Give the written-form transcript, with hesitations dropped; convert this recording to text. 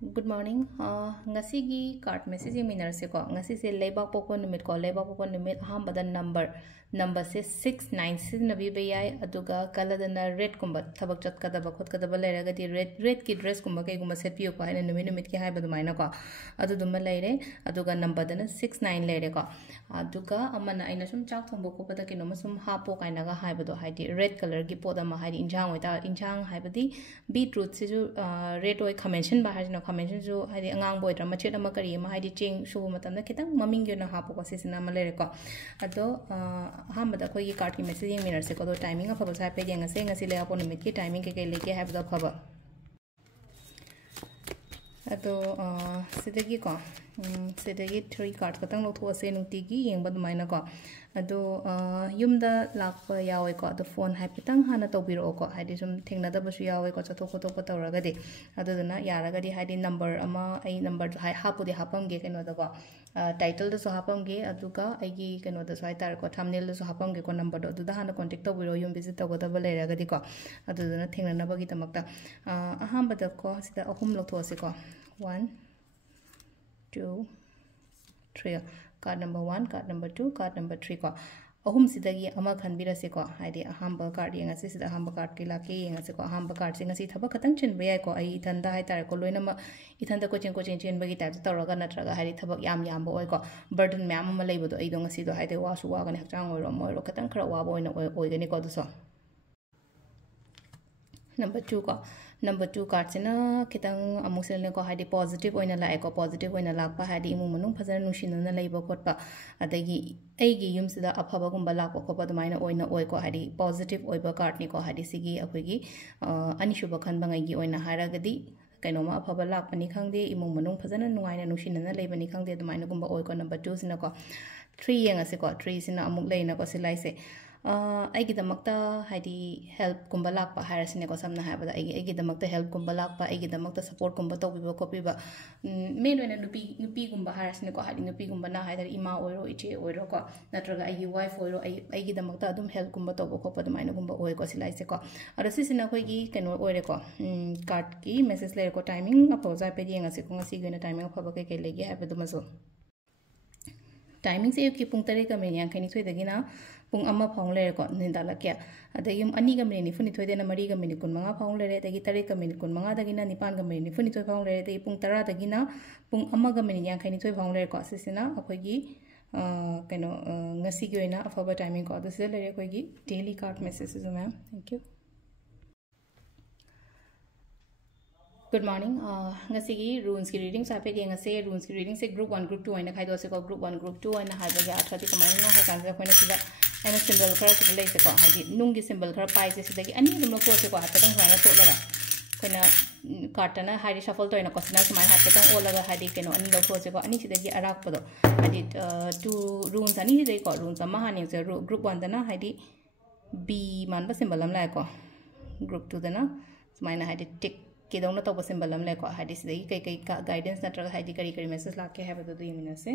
Good morning. Ngasigi card messaging minarse ko. Ngasi se lebak popo numit ko. Lebak popo numit ahambada number se 696 nabi bayai aduga kaladana red kumba thabak chat kadaba khot kadaba leraga di red ki dress kumba kai kumba set piyo ko haina numit ki haiba dumaina ko adu dumba leire aduga number dana 69 leire ko aduga amana aina sum chak thombo ko pada kinoma sum hapo kaina ga haiba do haidi red color ki poda ma haidi injang oita injang haiba di beetroot se ju red oi kamension ba haidi no kamension ju haidi angang boy drama chet ama kari ma haidi ching shu matam na kitang maming yo na hapo ko sisina ma leire ko ado ahambada khoi card ki messaging minute se ko do timing of sa pe yang se ngasi le apo numit ki timing ke leke have the phaba ado sidagi ko sidagi 3 card katang lo tho se nungti gi yeng ba dumaina ko ado yumda lakpa yawe ko ado phone haipitang hana tobiro ko haidi sum thengna da basu yawe ko chathok ko to tawraga de ado dana yaraga di haidi number ama ai number hai hapu de hapam ge keno da ko title da so hapam ge aduga ai gi keno da so hai tar ko thumbnail da so hapam ge ko number do da hana contact tobiro yum visit to da ba leraga di ko ado dana thengna na ba gi tamakta aham bada ko sida ahum lo tho se ko 1 2 3 card number 1 card number 2 card number 3 ko ahum sidagi ama khanbira se ko haidi ahamba card yenga se sida ahamba card ki lake yenga se ko ahamba card se ngasi thaba khatang chen be ko ai ithanda hai tar ko loina ma ithanda ko chen bagi type tawraga natraga haidi thaba yam ba oi ko burden ma'am ma leibo do ai do ngasi do haidi wasu wa gani hakchang oi ro moi ro khatang khara wa boina oi gani ko do so number 2 ko number 2 card sina kitang amusel ne ko haidi positive oina la ko positive oina la pa haidi mu manung phajana nusina na leiba khotpa adagi aigi yum sida aphaba gumba la ko khopa dumaina oina oi ko haidi positive oiba card ni ko haidi sigi akogi anishuba khan bangai gi oina haragadi kainoma aphaba lak pani khangde imung manung phajana nungaina nusina na leibani khangde dumaina gumba oi ko number 2 sina ko 3 yenga se ko 3 sina amuk leina ko silai se aigi damakta haidi help kumba lakpa harasine ko samna habada aigi damakta help kumba lakpa aigi damakta support kumba tobiba kopiba main wena nupi kumba harasine ko haidi nupi kumba na haidar ima oiro iche oiro ko natraga aigi wife oiro aigi damakta adum help kumba tobo ko padumaina kumba oi ko silai se ko ara sisina khoi gi keno oire ko card ki message le ko timing apoza pe yenga se ko ngasi gena timing aphaba ke legi habadu maso timing se ki pung tare ka me yang khani thoi dagina pung amma phang le ko nindala kya adagi ani ga me ni funi thoi dena mari ga me ni kun manga phang le re dagi tare ka me ni kun manga dagina nipan ga me ni funi thoi phang le re dagi pung tara dagina pung amma ga me ni yang khani thoi phang le ko sisina akhoi gi kano ngasi gi oina afaba timing ko adu se le re khoi gi daily card messages ma'am thank you Good morning. Ngasigi runes ki reading sa pe di ngase runes ki reading se group 1 group 2 aina khai do se ko group 1 group 2 aina hai ba athati kamai na ha kan se khoina sida aina symbol khara se lei se ko haidi nung gi symbol khara pai se sida gi ani dum lo ko se ko atang khana to laga khoina kartana haidi shuffle to ina ko sina smai hat tang o laga haidi keno ani lo ko se ko ani sida gi arak podo haidi two runes ani dei ko runes ama hani se group 1 dana haidi b man ba symbol am la ko group 2 dana smai na haidi tick के दोनों तो symbol हम ले को Heidi से कई कई guidance नटरग Heidi करी करी message लाके है बता दो ये मिनट से